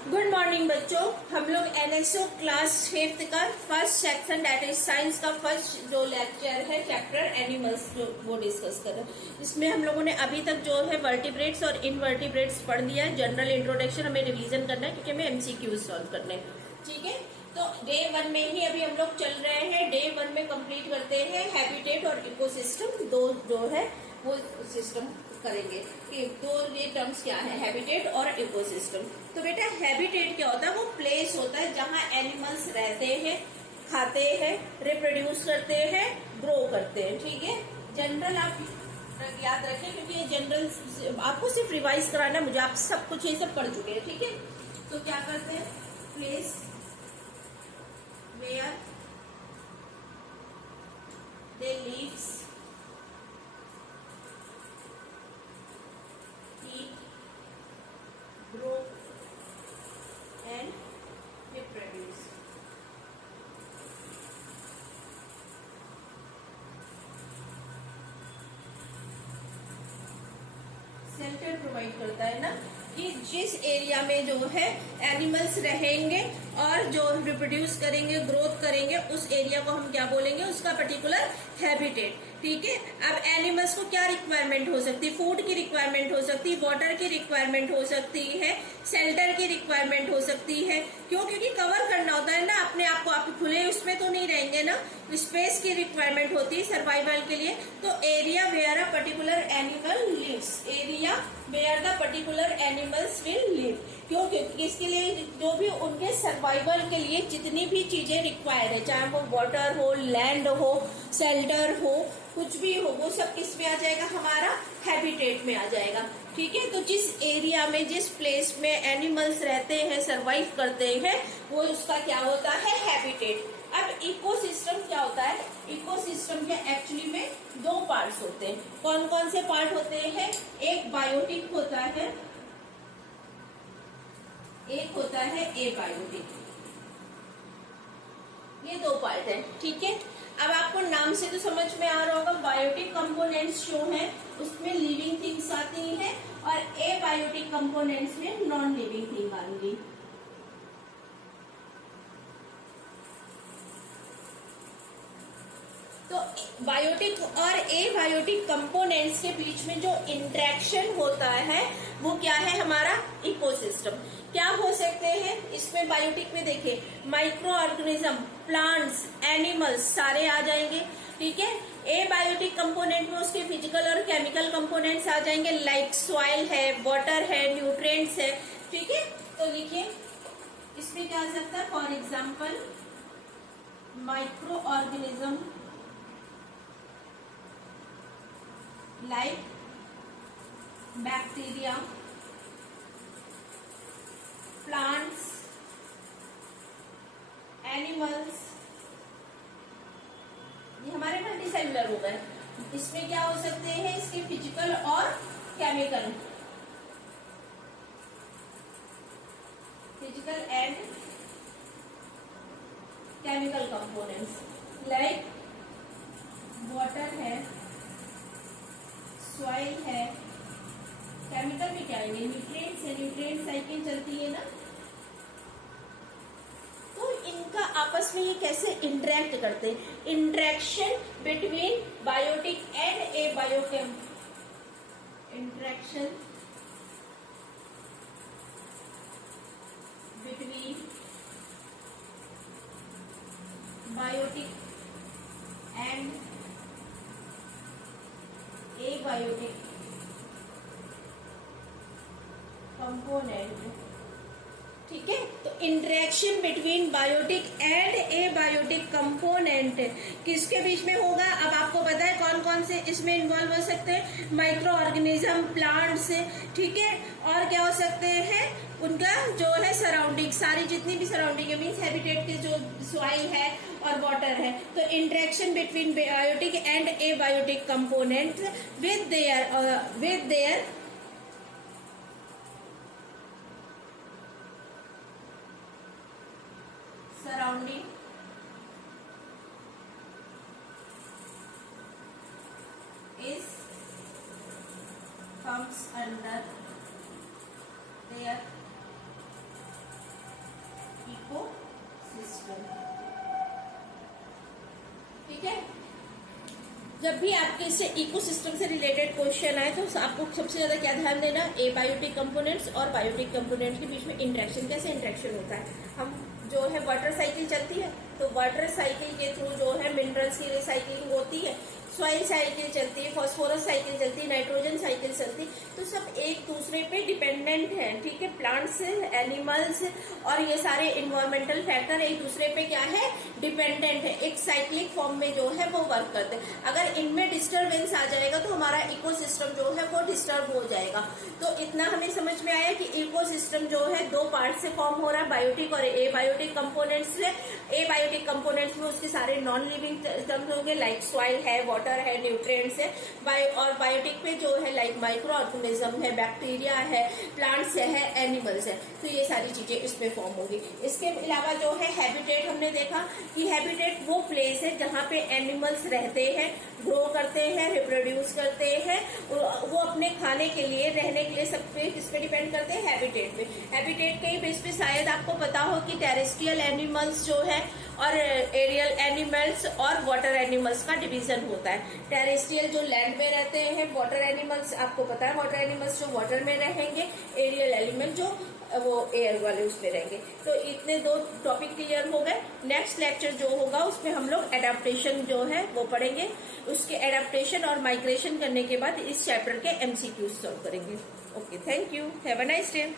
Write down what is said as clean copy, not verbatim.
Good morning बच्चों। हम लोग एनएसओ क्लास 5th का first section that is science का फर्स्ट जो लेक्चर है चैप्टर एनिमल्स जो वो डिस्कस कर रहे हैं। इसमें हम लोगों ने अभी तक जो है वर्टिब्रेट्स और इनवर्टिब्रेट्स पढ़ लिया है। जनरल इंट्रोडक्शन हमें रिवीजन करना है क्योंकि हमें एमसीक्यूज सॉल्व करने हैं। ठीक है, तो डे 1 में ही अभी हम लोग चल रहे हैं। डे 1 में कंप्लीट करते हैं हैबिटेट और इकोसिस्टम, दो जो है वो सिस्टम करेंगे कि दो ये टर्म्स क्या है, हैबिटेट और इकोसिस्टम। तो बेटा हैबिटेट क्या होता है? वो प्लेस होता है जहां एनिमल्स रहते हैं, खाते हैं, रिप्रोड्यूस करते हैं, ग्रो करते हैं। ठीक है, जनरल आप याद रखें क्योंकि ये जनरल आपको सिर्फ रिवाइज कराना है मुझे, आप सब कुछ ये सब पढ़ चुके हैं। ठीक है, तो क्या करते हैं? Place where they leaves grow and reproduce. Shelter provide करता है ना कि जिस एरिया में जो है एनिमल्स रहेंगे और जो रिप्रोड्यूस करेंगे, ग्रोथ करेंगे, उस एरिया को हम क्या बोलेंगे? उसका पर्टिकुलर हैबिटेट। ठीक है, अब एनिमल्स को क्या रिक्वायरमेंट हो सकती है? फूड की रिक्वायरमेंट हो सकती है, वाटर की रिक्वायरमेंट हो सकती है, शेल्टर की रिक्वायरमेंट हो सकती है। क्यों? क्योंकि कवर करना होता है ना अपने आप को, आप खुले उसमें तो नहीं रहेंगे ना, स्पेस की रिक्वायरमेंट होती है सर्वाइवल के लिए। तो area where a particular animal lives, area where the particular animals will live. क्यों? क्योंकि इसके लिए जो भी उनके सर्वाइवल के लिए जितनी भी चीजें रिक्वायर्ड है, चाहे वो वाटर हो, लैंड हो, शेल्टर हो, कुछ भी हो, वो सब किस में आ जाएगा? हमारा हैबिटेट में आ जाएगा। ठीक है, तो जिस एरिया में, जिस प्लेस में एनिमल्स रहते हैं, सरवाइव करते हैं, वो उसका क्या होता है? हैबिटेट। अब इकोसिस्टम क्या होता है? इकोसिस्टम के एक्चुअली में दो पार्ट्स होते हैं। कौन कौन से पार्ट होते हैं? एक बायोटिक होता है, एक होता है एबायोटिक। ये दो पार्ट है। ठीक है, अब आपको नाम से तो समझ में आ रहा होगा, बायोटिक कंपोनेंट्स जो हैं उसमें लिविंग थिंग्स आती हैं और एबायोटिक कंपोनेंट्स में नॉन लिविंग थिंग आएंगी। तो बायोटिक और एबायोटिक कंपोनेंट्स के बीच में जो इंटरेक्शन होता है वो क्या है? हमारा इकोसिस्टम। क्या हो सकते हैं इसमें? बायोटिक में देखिए, माइक्रो ऑर्गेनिज्म, प्लांट्स, एनिमल्स सारे आ जाएंगे। ठीक है, एबायोटिक कंपोनेंट में उसके फिजिकल और केमिकल कंपोनेंट्स आ जाएंगे, लाइक सॉइल है, वाटर है, न्यूट्रिएंट्स है। ठीक है, तो लिखिए इसमें क्या आ सकता है? For example micro organism like bacteria, plants, animals, ये हमारे मल्टीसेलुलर हो गए। इसमें क्या हो सकते हैं? इसके फिजिकल और chemical, physical and chemical components, like water है, सॉइल है, केमिकल में क्या आएंगे? न्यूट्रिएंट्स है, न्यूट्रिएंट साइकिल चलती है ना। तो इनका आपस में ये कैसे इंटरेक्ट करते हैं? इंटरेक्शन बिटवीन बायोटिक एंड एबायोकेम, interaction between biotic and abiotic component. ठीक है, तो interaction between biotic and abiotic component किसके बीच में होगा? अब आपको पता है कौन कौन से इसमें इन्वॉल्व हो सकते हैं? Micro organism, plants. ठीक है, और क्या हो सकते हैं? उनका जो है सराउंडिंग, सारी जितनी भी सराउंडिंग है, मीन्स हैबिटेट के जो सॉइल है और वाटर है। तो interaction between biotic and abiotic component with their surrounding is comes under their ठीक है। जब भी आपके इससे इकोसिस्टम से रिलेटेड क्वेश्चन आए तो आपको सबसे ज्यादा क्या ध्यान देना, एबायोटिक कंपोनेंट्स और बायोटिक कंपोनेंट्स के बीच में इंटरेक्शन, कैसे इंटरेक्शन होता है। हम जो है वाटर साइकिल चलती है, तो वाटर साइकिल के थ्रू जो है मिनरल्स की रिसाइकलिंग होती है, सॉइल साइकिल चलती है, फॉस्फोरस साइकिल चलती है, नाइट्रोजन साइकिल चलती है, तो सब एक दूसरे पे डिपेंडेंट है, ठीक है। प्लांट्स, एनिमल्स और ये सारे इन्वायरमेंटल फैक्टर एक दूसरे पे क्या है, डिपेंडेंट है, एक साइक्लिक फॉर्म में जो है वो वर्क करते हैं। अगर इनमें डिस्टर्बेंस आ जाएगा तो हमारा इकोसिस्टम जो है वो डिस्टर्ब हो जाएगा। तो इतना हमें समझ में आया कि इकोसिस्टम जो है दो पार्ट से फॉर्म हो रहा है, बायोटिक और एबायोटिक कंपोनेंट्स से। एबायोटिक कंपोनेंट्स में उसके सारे नॉन लिविंग सिस्टम्स होंगे, लाइक सॉइल है, वाटर है, न्यूट्रिएंट्स है। और बायोटिक पे जो है लाइक माइक्रो ऑर्गेनिज्म है, बैक्टीरिया है, प्लांट्स है, एनिमल्स है, तो ये सारी चीजें इसमें फॉर्म होगी। इसके अलावा जो है हैबिटेट, हमने देखा कि हैबिटेट वो प्लेस है जहाँ पे एनिमल्स रहते हैं, ग्रो करते हैं, रिप्रोड्यूस करते हैं, वो अपने खाने के लिए, रहने के लिए सब पे किस पे डिपेंड करते हैं, हैबिटेट पे। हैबिटेट के बेस पे शायद आपको पता हो कि टेरेस्ट्रियल एनिमल्स जो है और एरियल एनिमल्स और वाटर एनिमल्स का डिवीजन होता है। टेरेस्ट्रियल जो लैंड में रहते हैं, वाटर एनिमल्स आपको पता है, वाटर एनिमल्स जो वाटर में रहेंगे, एरियल एनिमल जो वो एयर वाले उसमें रहेंगे। तो इतने दो टॉपिक क्लियर हो गए। नेक्स्ट लेक्चर जो होगा उसमें हम लोग एडेप्टेशन जो है वो पढ़ेंगे, उसके एडेप्टेशन और माइग्रेशन करने के बाद इस चैप्टर के MCQs सॉल्व करेंगे। Okay, thank you, have a nice day.